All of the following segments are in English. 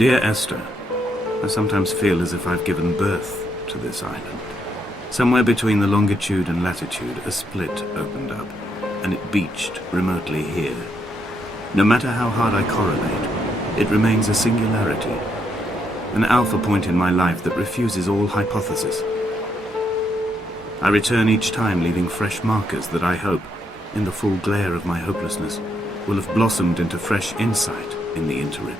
Dear Esther, I sometimes feel as if I've given birth to this island. Somewhere between the longitude and latitude, a split opened up, and it beached remotely here. No matter how hard I correlate, it remains a singularity, an alpha point in my life that refuses all hypothesis. I return each time leaving fresh markers that I hope, in the full glare of my hopelessness, will have blossomed into fresh insight in the interim.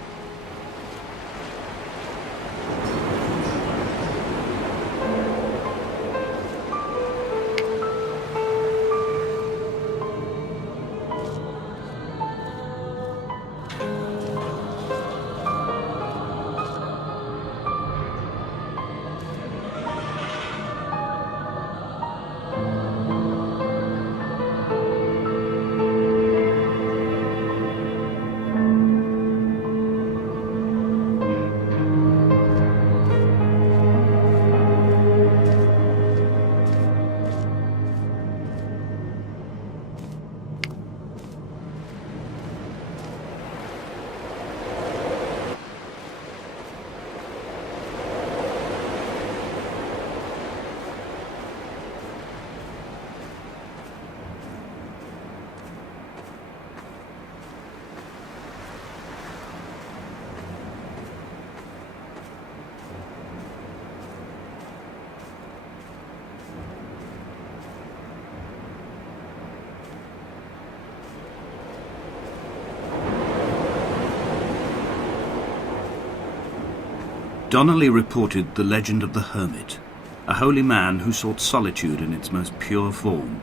Donnelly reported the legend of the hermit, a holy man who sought solitude in its most pure form.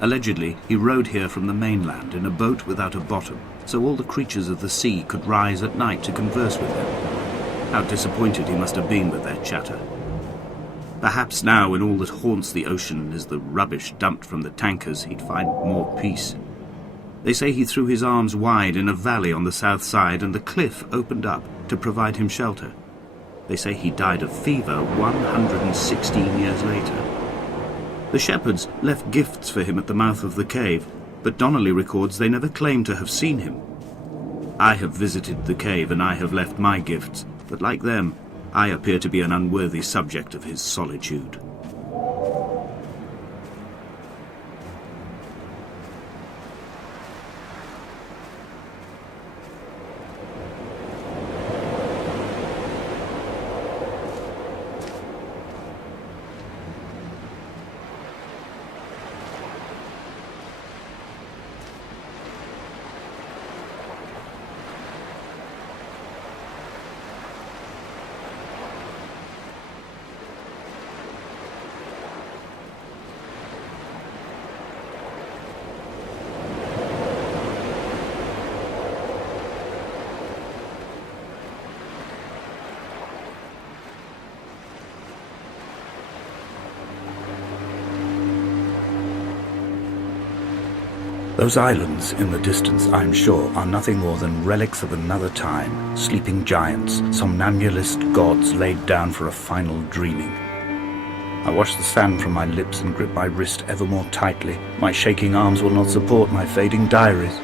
Allegedly, he rode here from the mainland in a boat without a bottom, so all the creatures of the sea could rise at night to converse with him. How disappointed he must have been with their chatter. Perhaps now, when all that haunts the ocean is the rubbish dumped from the tankers, he'd find more peace. They say he threw his arms wide in a valley on the south side, and the cliff opened up to provide him shelter. They say he died of fever 116 years later. The shepherds left gifts for him at the mouth of the cave, but Donnelly records they never claimed to have seen him. I have visited the cave and I have left my gifts, but like them, I appear to be an unworthy subject of his solitude. Those islands in the distance, I'm sure, are nothing more than relics of another time, sleeping giants, somnambulist gods laid down for a final dreaming. I wash the sand from my lips and grip my wrist ever more tightly. My shaking arms will not support my fading diaries.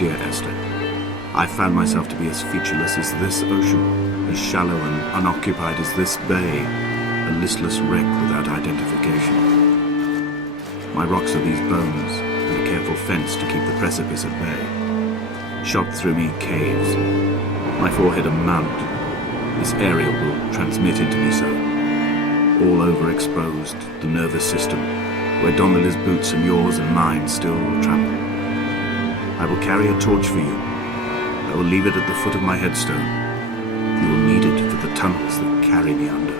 Dear Esther, I found myself to be as featureless as this ocean, as shallow and unoccupied as this bay, a listless wreck without identification. My rocks are these bones, and a careful fence to keep the precipice at bay. Shot through me caves, my forehead a mount. This area will transmit into me so. All overexposed, the nervous system, where Donnelly's boots and yours and mine still trample. I will carry a torch for you. I will leave it at the foot of my headstone. You will need it for the tunnels that carry me under.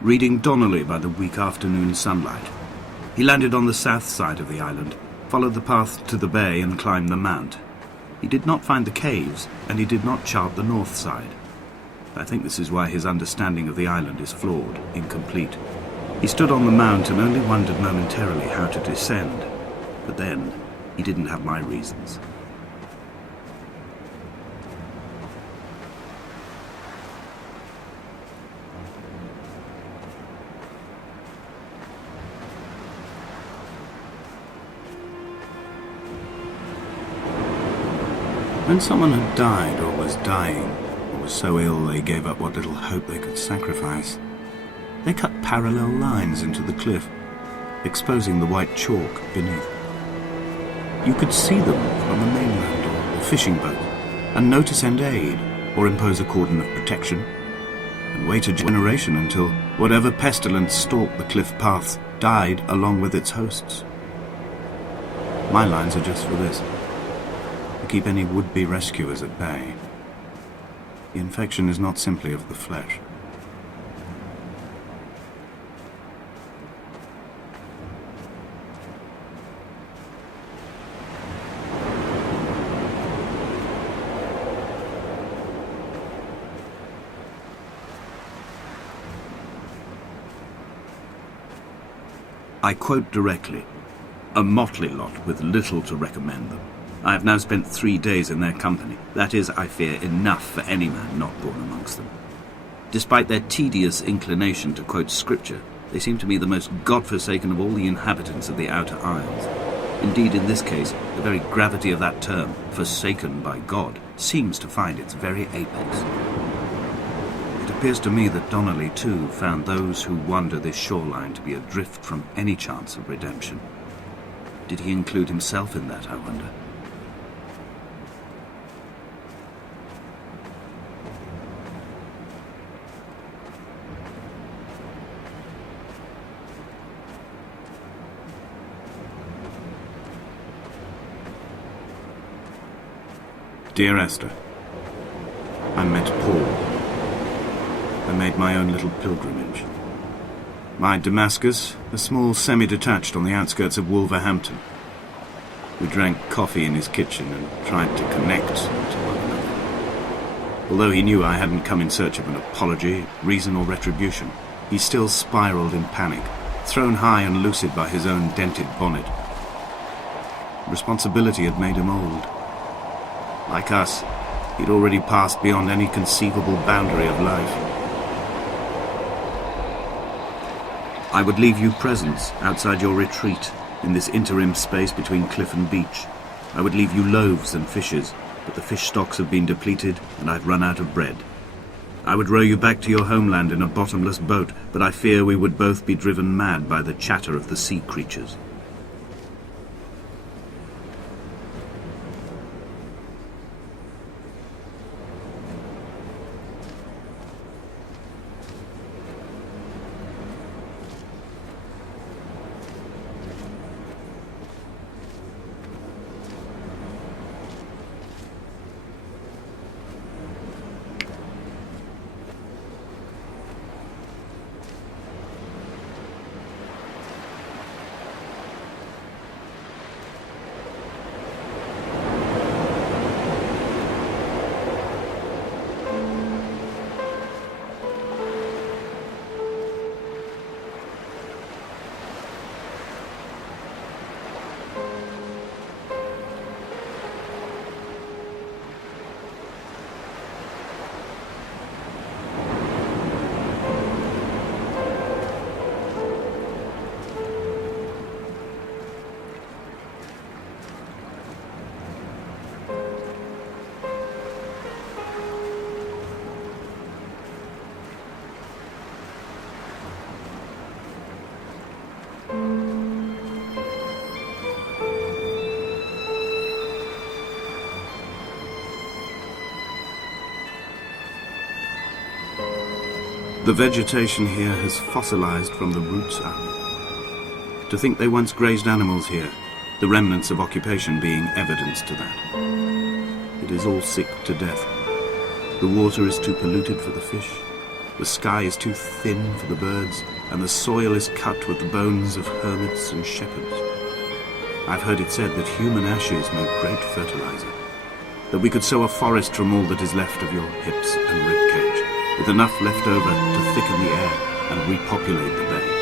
reading Donnelly by the weak afternoon sunlight. He landed on the south side of the island, followed the path to the bay and climbed the mount. He did not find the caves, and he did not chart the north side. I think this is why his understanding of the island is flawed, incomplete. He stood on the mount and only wondered momentarily how to descend. But then, he didn't have my reasons. When someone had died or was dying, or was so ill they gave up what little hope they could sacrifice, they cut parallel lines into the cliff, exposing the white chalk beneath. You could see them from the mainland or the fishing boat, and know to send aid or impose a cordon of protection, and wait a generation until whatever pestilence stalked the cliff paths died along with its hosts. My lines are just for this: to keep any would-be rescuers at bay. The infection is not simply of the flesh. I quote directly: a motley lot with little to recommend them. I have now spent 3 days in their company. That is, I fear, enough for any man not born amongst them. Despite their tedious inclination to quote scripture, they seem to me the most God-forsaken of all the inhabitants of the Outer Isles. Indeed, in this case, the very gravity of that term, forsaken by God, seems to find its very apex. It appears to me that Donnelly, too, found those who wander this shoreline to be adrift from any chance of redemption. Did he include himself in that, I wonder? Dear Esther, I met Paul. I made my own little pilgrimage. My Damascus, a small semi-detached on the outskirts of Wolverhampton. We drank coffee in his kitchen and tried to connect to one another. Although he knew I hadn't come in search of an apology, reason or retribution, he still spiraled in panic, thrown high and lucid by his own dented bonnet. Responsibility had made him old. Like us, he'd already passed beyond any conceivable boundary of life. I would leave you presents outside your retreat, in this interim space between cliff and beach. I would leave you loaves and fishes, but the fish stocks have been depleted and I've run out of bread. I would row you back to your homeland in a bottomless boat, but I fear we would both be driven mad by the chatter of the sea creatures. The vegetation here has fossilized from the roots up. To think they once grazed animals here, the remnants of occupation being evidence to that. It is all sick to death. The water is too polluted for the fish. The sky is too thin for the birds, and the soil is cut with the bones of hermits and shepherds. I've heard it said that human ashes make great fertilizer, that we could sow a forest from all that is left of your hips and ribcage, with enough left over to thicken the air and repopulate the bay.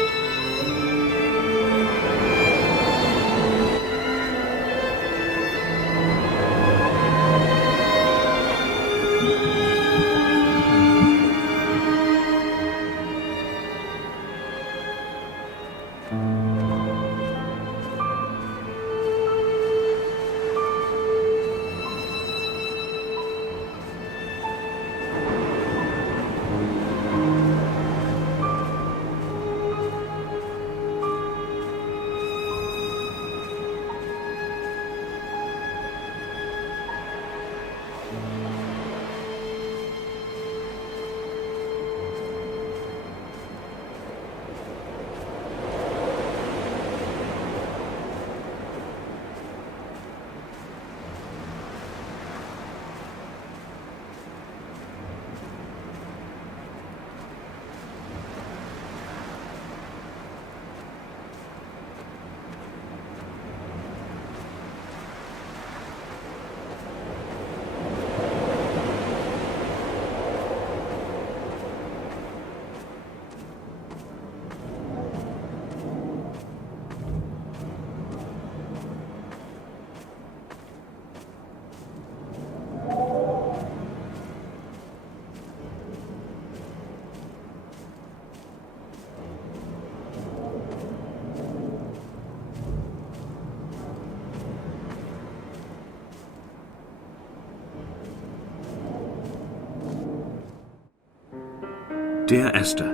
Dear Esther,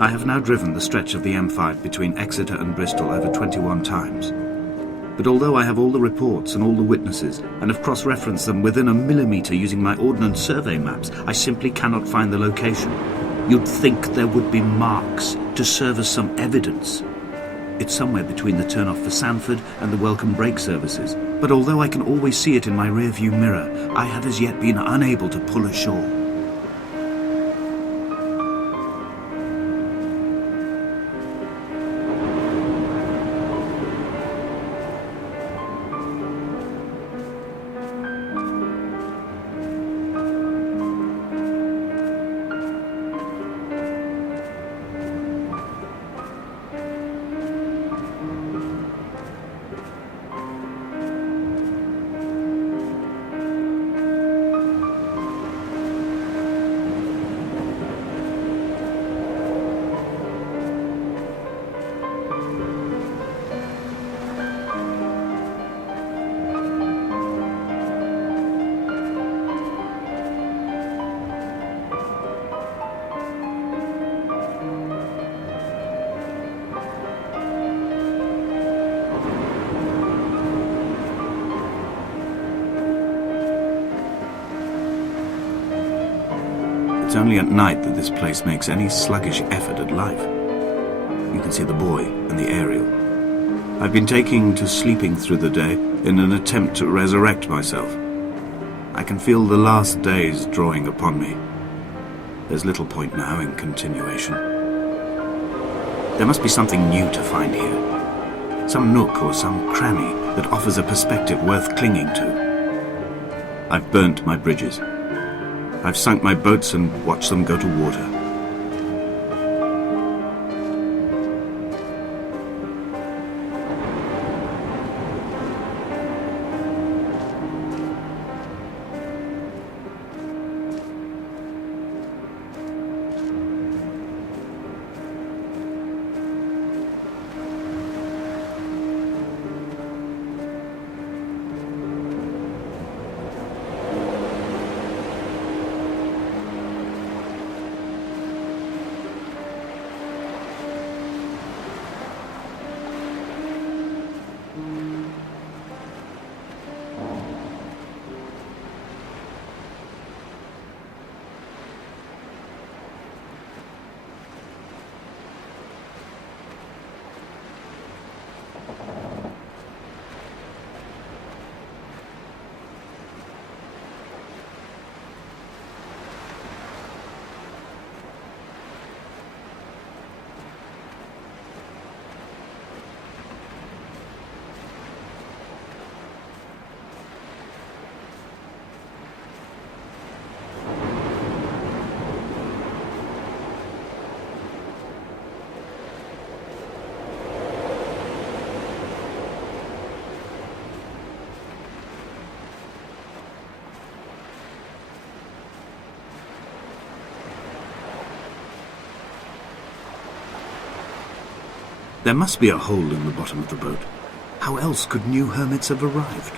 I have now driven the stretch of the M5 between Exeter and Bristol over 21 times. But although I have all the reports and all the witnesses, and have cross-referenced them within a millimetre using my Ordnance Survey maps, I simply cannot find the location. You'd think there would be marks to serve as some evidence. It's somewhere between the turn-off for Sanford and the welcome brake services. But although I can always see it in my rear-view mirror, I have as yet been unable to pull ashore. It's only at night that this place makes any sluggish effort at life. You can see the buoy and the aerial. I've been taking to sleeping through the day in an attempt to resurrect myself. I can feel the last days drawing upon me. There's little point now in continuation. There must be something new to find here. Some nook or some cranny that offers a perspective worth clinging to. I've burnt my bridges. I've sunk my boats and watched them go to water. There must be a hole in the bottom of the boat. How else could new hermits have arrived?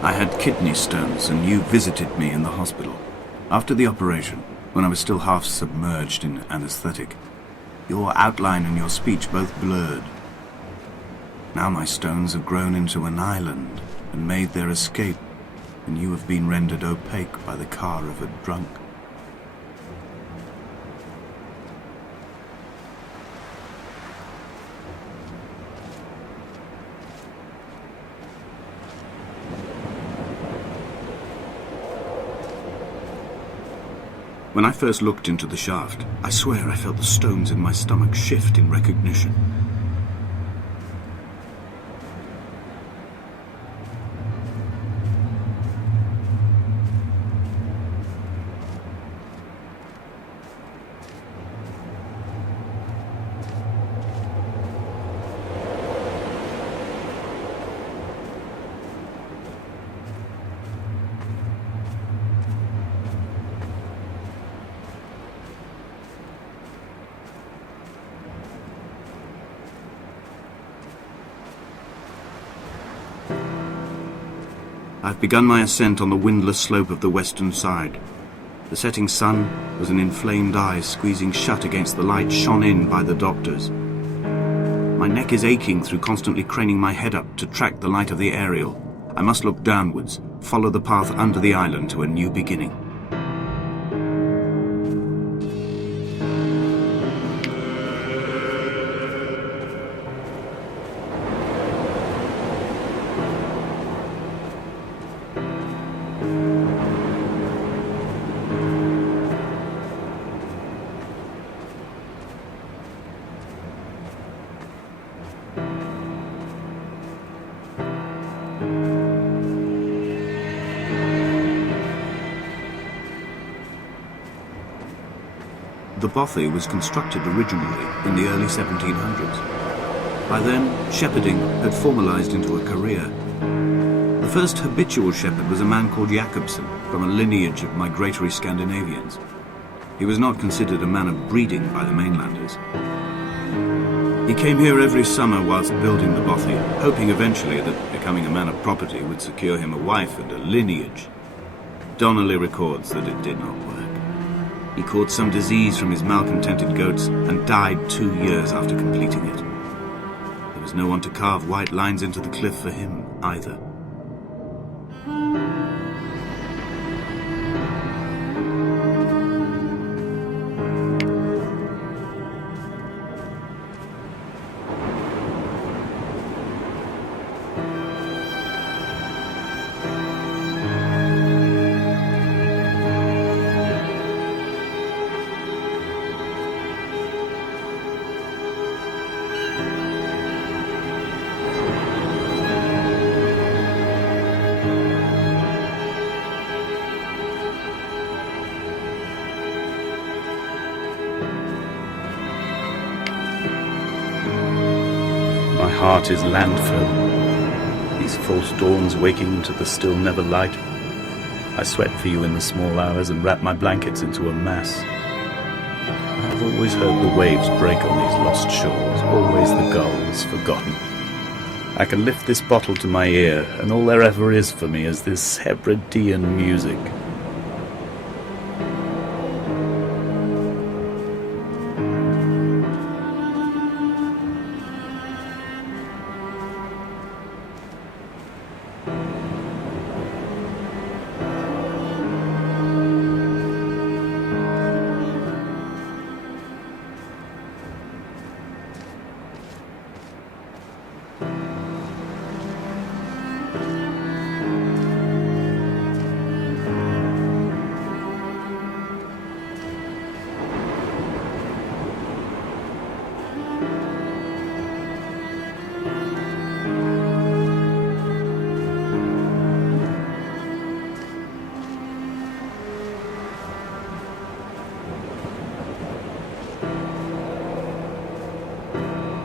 I had kidney stones, and you visited me in the hospital. After the operation, when I was still half submerged in anesthetic, your outline and your speech both blurred. Now my stones have grown into an island and made their escape, and you have been rendered opaque by the car of a drunk. When I first looked into the shaft, I swear I felt the stones in my stomach shift in recognition. I've begun my ascent on the windless slope of the western side. The setting sun was an inflamed eye squeezing shut against the light shone in by the doctors. My neck is aching through constantly craning my head up to track the light of the aerial. I must look downwards, follow the path under the island to a new beginning. The bothy was constructed originally in the early 1700s. By then, shepherding had formalized into a career. The first habitual shepherd was a man called Jakobsen, from a lineage of migratory Scandinavians. He was not considered a man of breeding by the mainlanders. He came here every summer whilst building the bothy, hoping eventually that becoming a man of property would secure him a wife and a lineage. Donnelly records that it did not work. He caught some disease from his malcontented goats and died 2 years after completing it. There was no one to carve white lines into the cliff for him either. My heart is landfill, these false dawns waking into the still never light. I sweat for you in the small hours and wrap my blankets into a mass. I have always heard the waves break on these lost shores, always the gulls forgotten. I can lift this bottle to my ear, and all there ever is for me is this Hebridean music.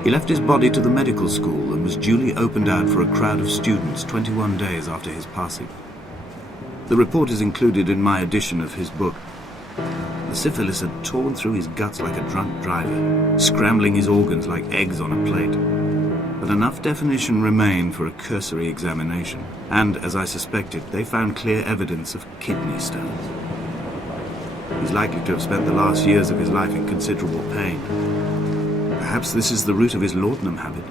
He left his body to the medical school and was duly opened out for a crowd of students 21 days after his passing. The report is included in my edition of his book. The syphilis had torn through his guts like a drunk driver, scrambling his organs like eggs on a plate. But enough definition remained for a cursory examination, and, as I suspected, they found clear evidence of kidney stones. He's likely to have spent the last years of his life in considerable pain. Perhaps this is the root of his laudanum habit.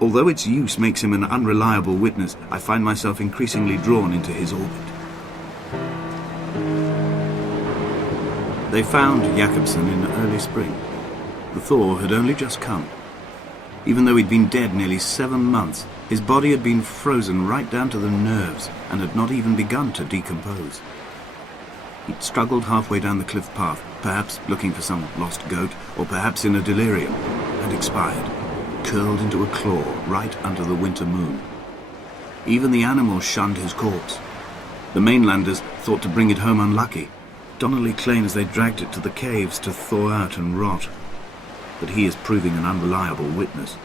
Although its use makes him an unreliable witness, I find myself increasingly drawn into his orbit. They found Jakobsen in early spring. The thaw had only just come. Even though he'd been dead nearly 7 months, his body had been frozen right down to the nerves and had not even begun to decompose. He'd struggled halfway down the cliff path, perhaps looking for some lost goat, or perhaps in a delirium, and expired, curled into a claw right under the winter moon. Even the animals shunned his corpse. The mainlanders thought to bring it home unlucky. Donnelly claims they dragged it to the caves to thaw out and rot, but he is proving an unreliable witness.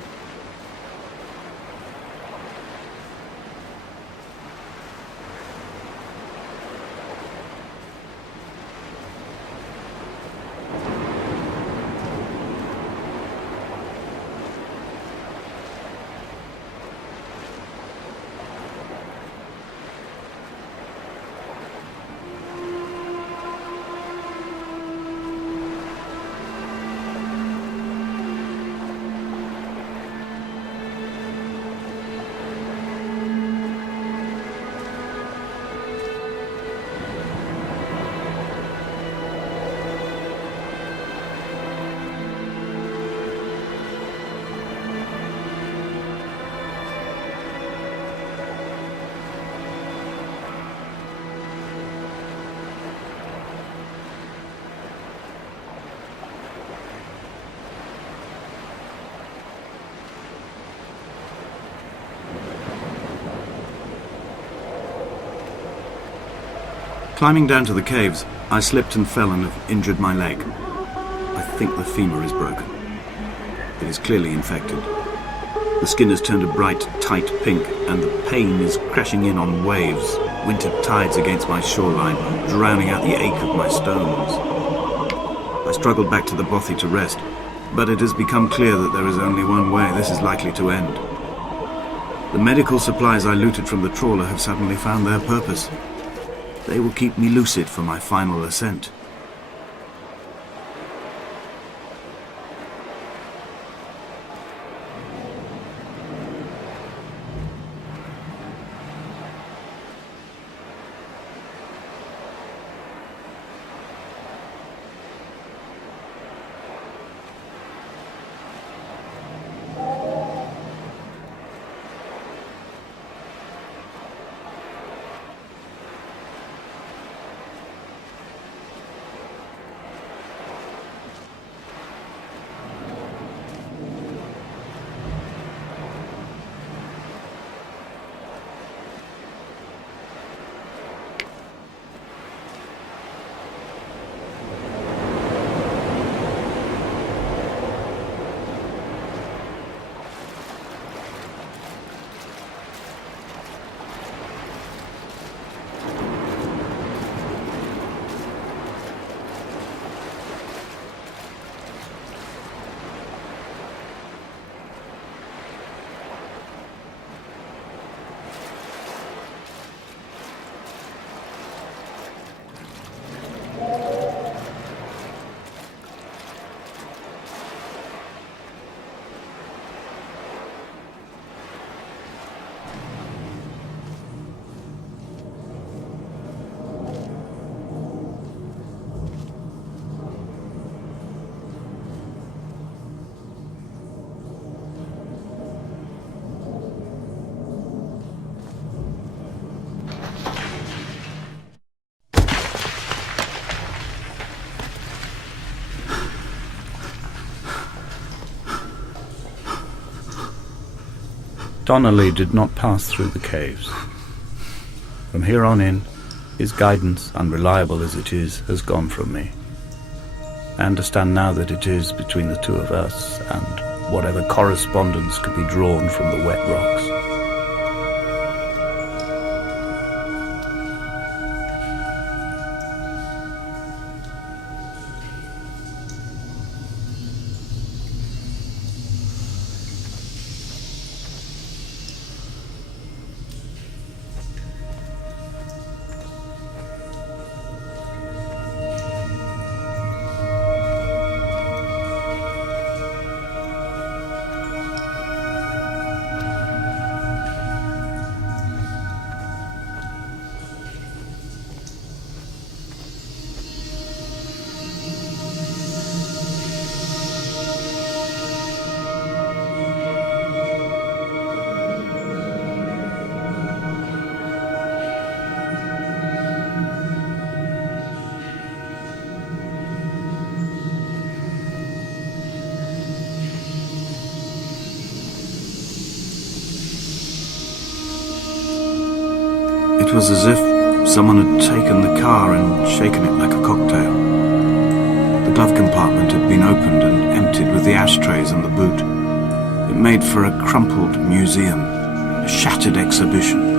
Climbing down to the caves, I slipped and fell and have injured my leg. I think the femur is broken. It is clearly infected. The skin has turned a bright, tight pink, and the pain is crashing in on waves, winter tides against my shoreline, drowning out the ache of my stones. I struggled back to the bothy to rest, but it has become clear that there is only one way this is likely to end. The medical supplies I looted from the trawler have suddenly found their purpose. They will keep me lucid for my final ascent. Donnelly did not pass through the caves. From here on in, his guidance, unreliable as it is, has gone from me. I understand now that it is between the two of us and whatever correspondence could be drawn from the wet rocks. It was as if someone had taken the car and shaken it like a cocktail. The glove compartment had been opened and emptied with the ashtrays and the boot. It made for a crumpled museum, a shattered exhibition.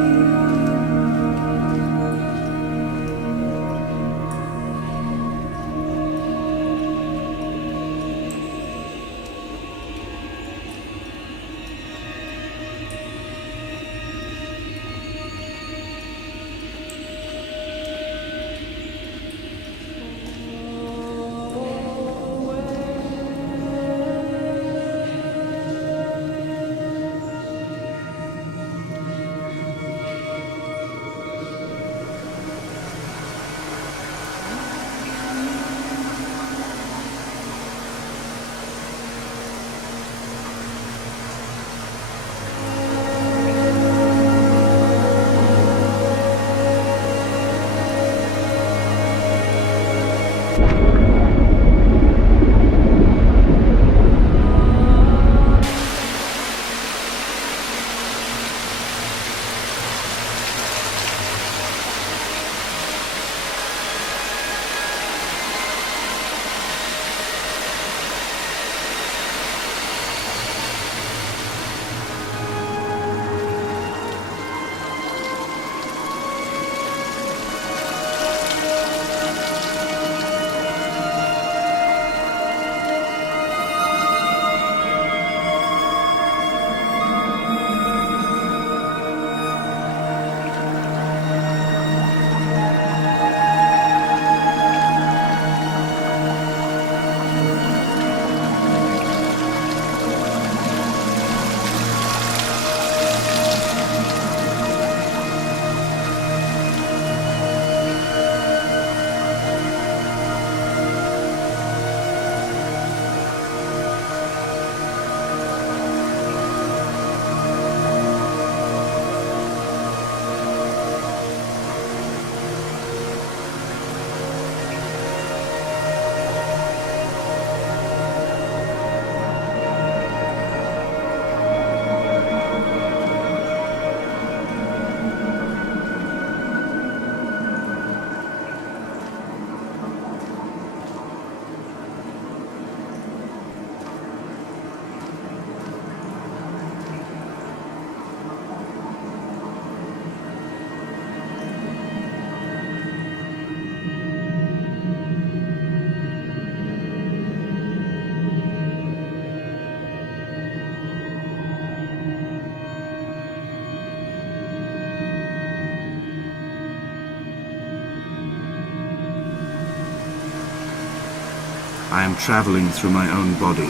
I am travelling through my own body,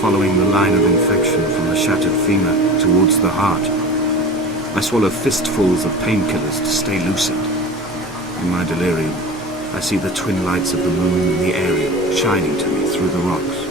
following the line of infection from the shattered femur towards the heart. I swallow fistfuls of painkillers to stay lucid. In my delirium, I see the twin lights of the moon and the Ariel shining to me through the rocks.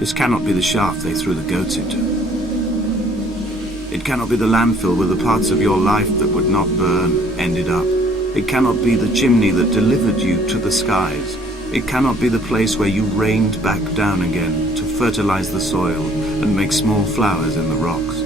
This cannot be the shaft they threw the goats into. It cannot be the landfill where the parts of your life that would not burn ended up. It cannot be the chimney that delivered you to the skies. It cannot be the place where you rained back down again to fertilize the soil and make small flowers in the rocks.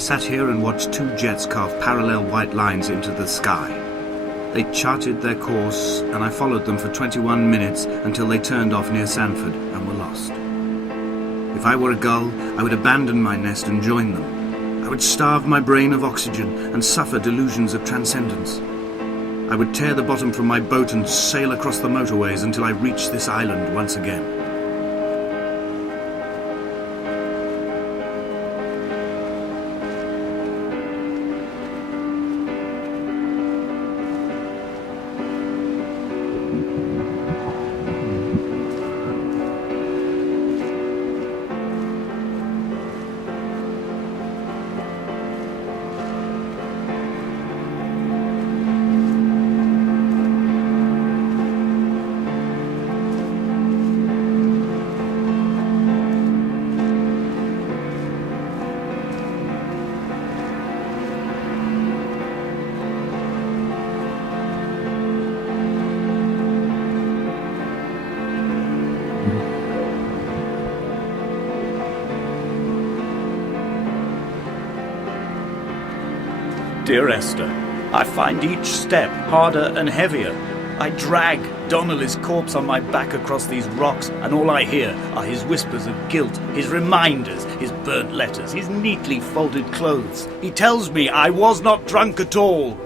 I sat here and watched two jets carve parallel white lines into the sky. They charted their course, and I followed them for 21 minutes until they turned off near Sanford and were lost. If I were a gull, I would abandon my nest and join them. I would starve my brain of oxygen and suffer delusions of transcendence. I would tear the bottom from my boat and sail across the motorways until I reached this island once again. Dear Esther, I find each step harder and heavier. I drag Donnelly's corpse on my back across these rocks, and all I hear are his whispers of guilt, his reminders, his burnt letters, his neatly folded clothes. He tells me I was not drunk at all.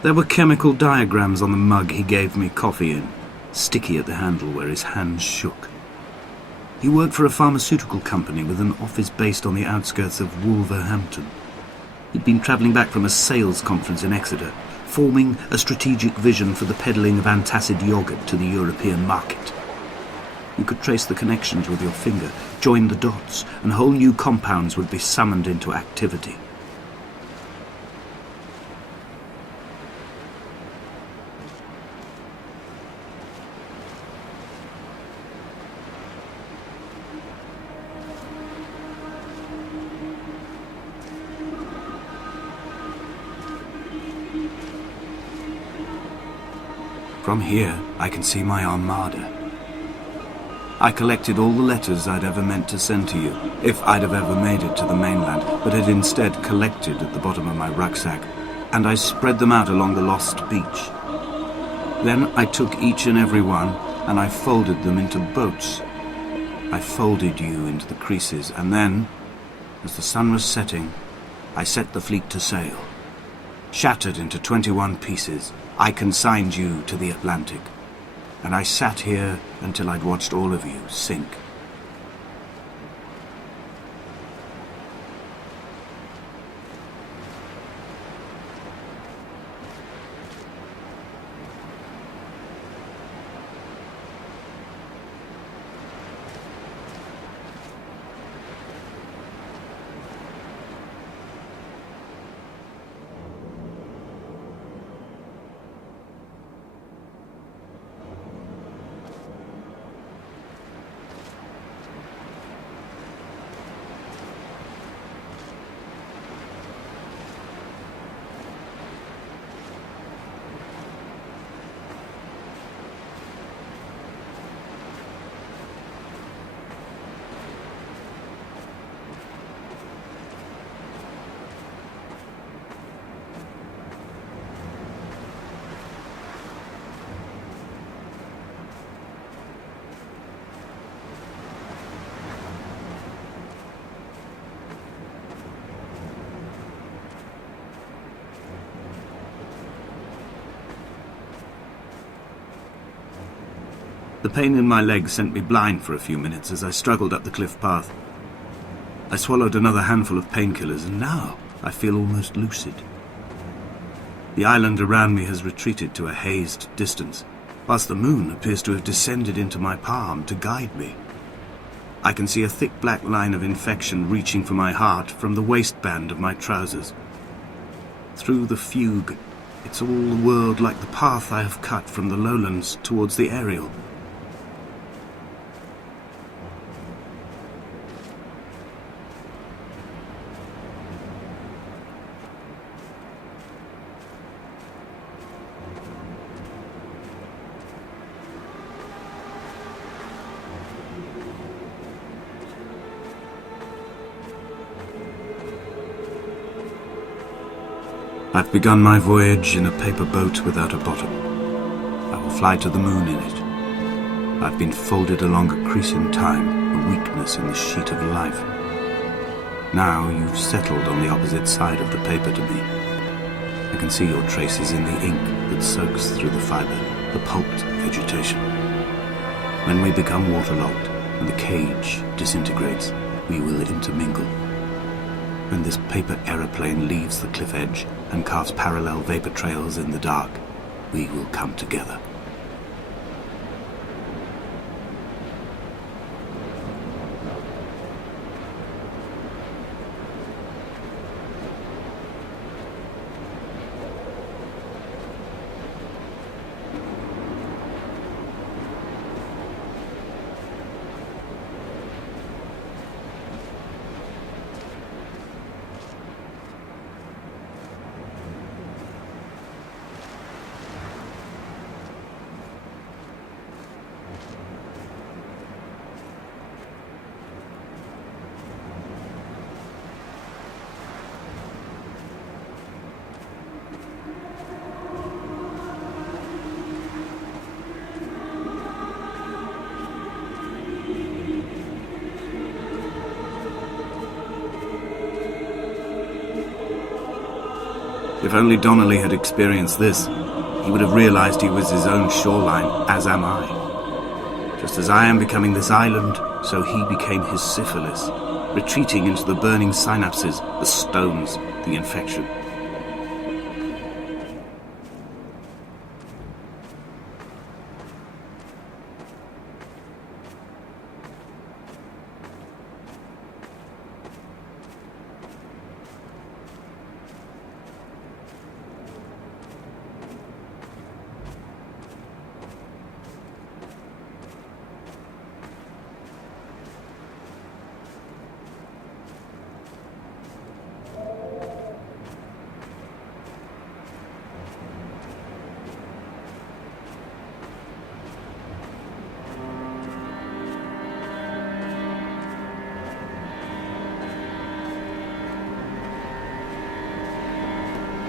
There were chemical diagrams on the mug he gave me coffee in, sticky at the handle where his hands shook. He worked for a pharmaceutical company with an office based on the outskirts of Wolverhampton. He'd been travelling back from a sales conference in Exeter, forming a strategic vision for the peddling of antacid yoghurt to the European market. You could trace the connections with your finger, join the dots, and whole new compounds would be summoned into activity. From here, I can see my armada. I collected all the letters I'd ever meant to send to you, if I'd have ever made it to the mainland, but had instead collected at the bottom of my rucksack, and I spread them out along the lost beach. Then I took each and every one, and I folded them into boats. I folded you into the creases, and then, as the sun was setting, I set the fleet to sail. Shattered into 21 pieces, I consigned you to the Atlantic, and I sat here until I'd watched all of you sink. The pain in my legs sent me blind for a few minutes as I struggled up the cliff path. I swallowed another handful of painkillers, and now I feel almost lucid. The island around me has retreated to a hazed distance, whilst the moon appears to have descended into my palm to guide me. I can see a thick black line of infection reaching for my heart from the waistband of my trousers. Through the fugue, it's all the world like the path I have cut from the lowlands towards the aerial. I've begun my voyage in a paper boat without a bottom. I will fly to the moon in it. I've been folded along a crease in time, a weakness in the sheet of life. Now you've settled on the opposite side of the paper to me. I can see your traces in the ink that soaks through the fibre, the pulped vegetation. When we become waterlogged and the cage disintegrates, we will intermingle. When this paper aeroplane leaves the cliff edge and carves parallel vapor trails in the dark, we will come together. If only Donnelly had experienced this, he would have realized he was his own shoreline, as am I. Just as I am becoming this island, so he became his syphilis, retreating into the burning synapses, the stones, the infection.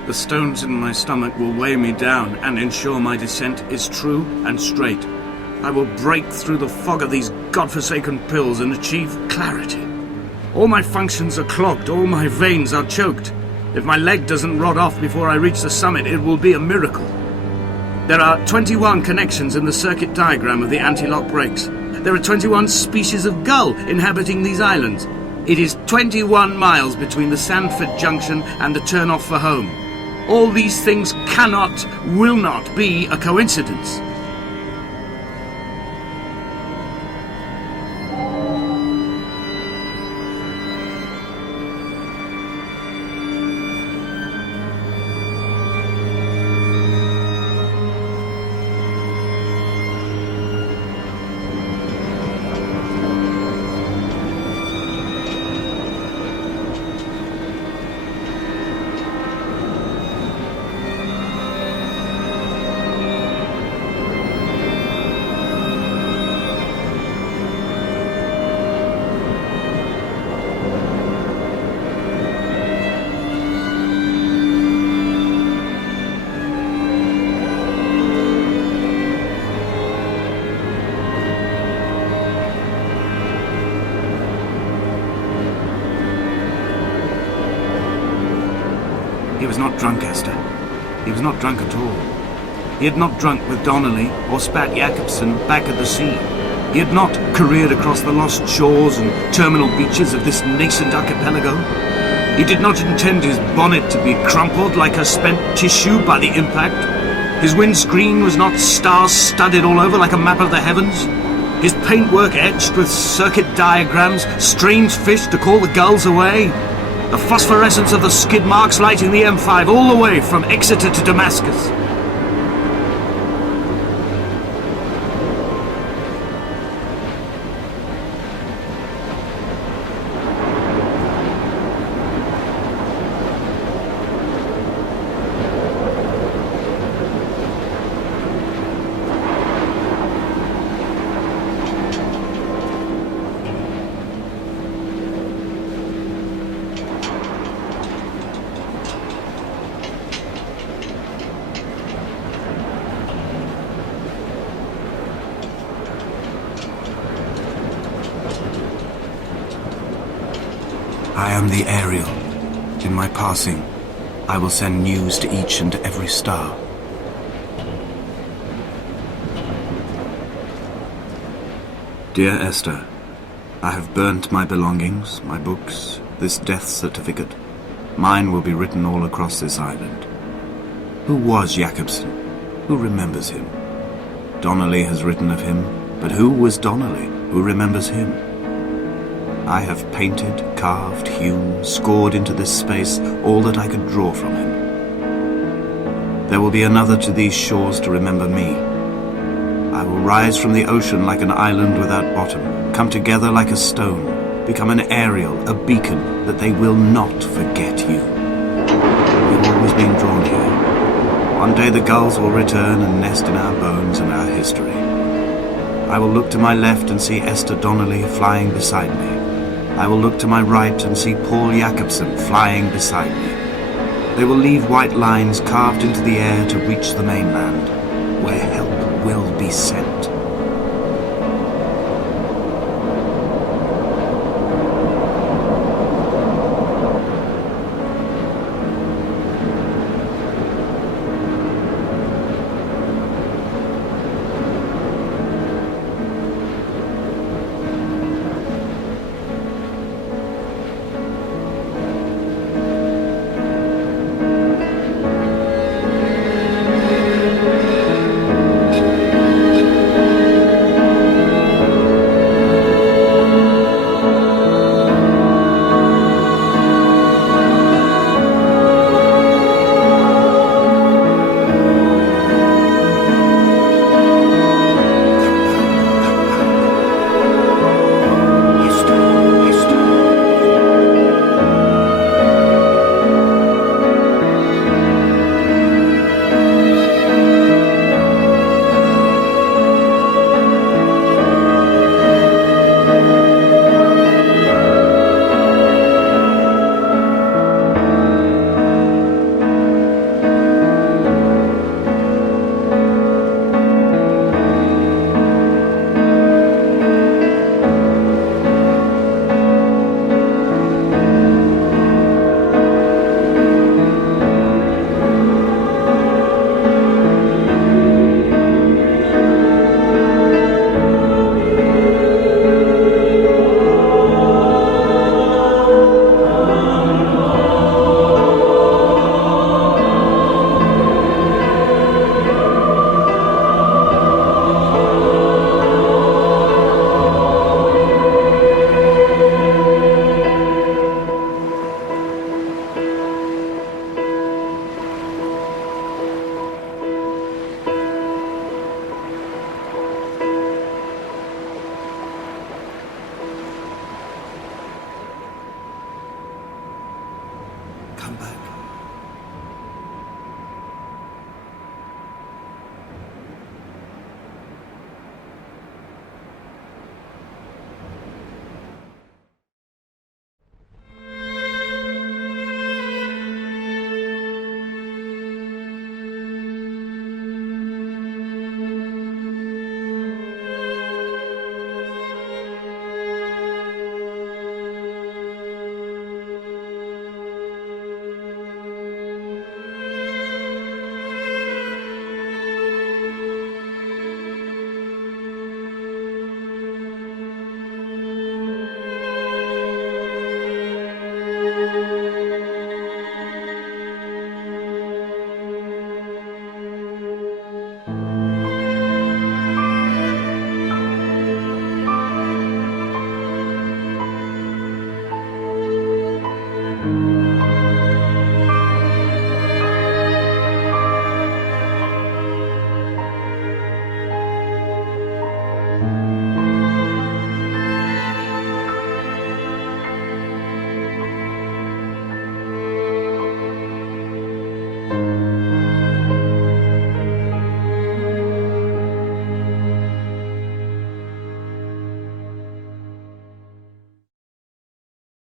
The stones in my stomach will weigh me down and ensure my descent is true and straight. I will break through the fog of these godforsaken pills and achieve clarity. All my functions are clogged, all my veins are choked. If my leg doesn't rot off before I reach the summit, it will be a miracle. There are 21 connections in the circuit diagram of the anti-lock brakes. There are 21 species of gull inhabiting these islands. It is 21 miles between the Sandford Junction and the turn-off for home. All these things cannot, will not be a coincidence. He was not drunk, Esther. He was not drunk at all. He had not drunk with Donnelly or spat Jakobsen back at the sea. He had not careered across the lost shores and terminal beaches of this nascent archipelago. He did not intend his bonnet to be crumpled like a spent tissue by the impact. His windscreen was not star-studded all over like a map of the heavens. His paintwork etched with circuit diagrams, strange fish to call the gulls away. The phosphorescence of the skid marks lighting the M5 all the way from Exeter to Damascus. I am the Ariel. In my passing, I will send news to each and every star. Dear Esther, I have burnt my belongings, my books, this death certificate. Mine will be written all across this island. Who was Jakobsen? Who remembers him? Donnelly has written of him, but who was Donnelly? Who remembers him? I have painted, carved, hewn, scored into this space all that I could draw from him. There will be another to these shores to remember me. I will rise from the ocean like an island without bottom, come together like a stone, become an Ariel, a beacon, that they will not forget you. You've always been drawn here. One day the gulls will return and nest in our bones and our history. I will look to my left and see Esther Donnelly flying beside me. I will look to my right and see Paul Jakobsen flying beside me. They will leave white lines carved into the air to reach the mainland, where help will be sent.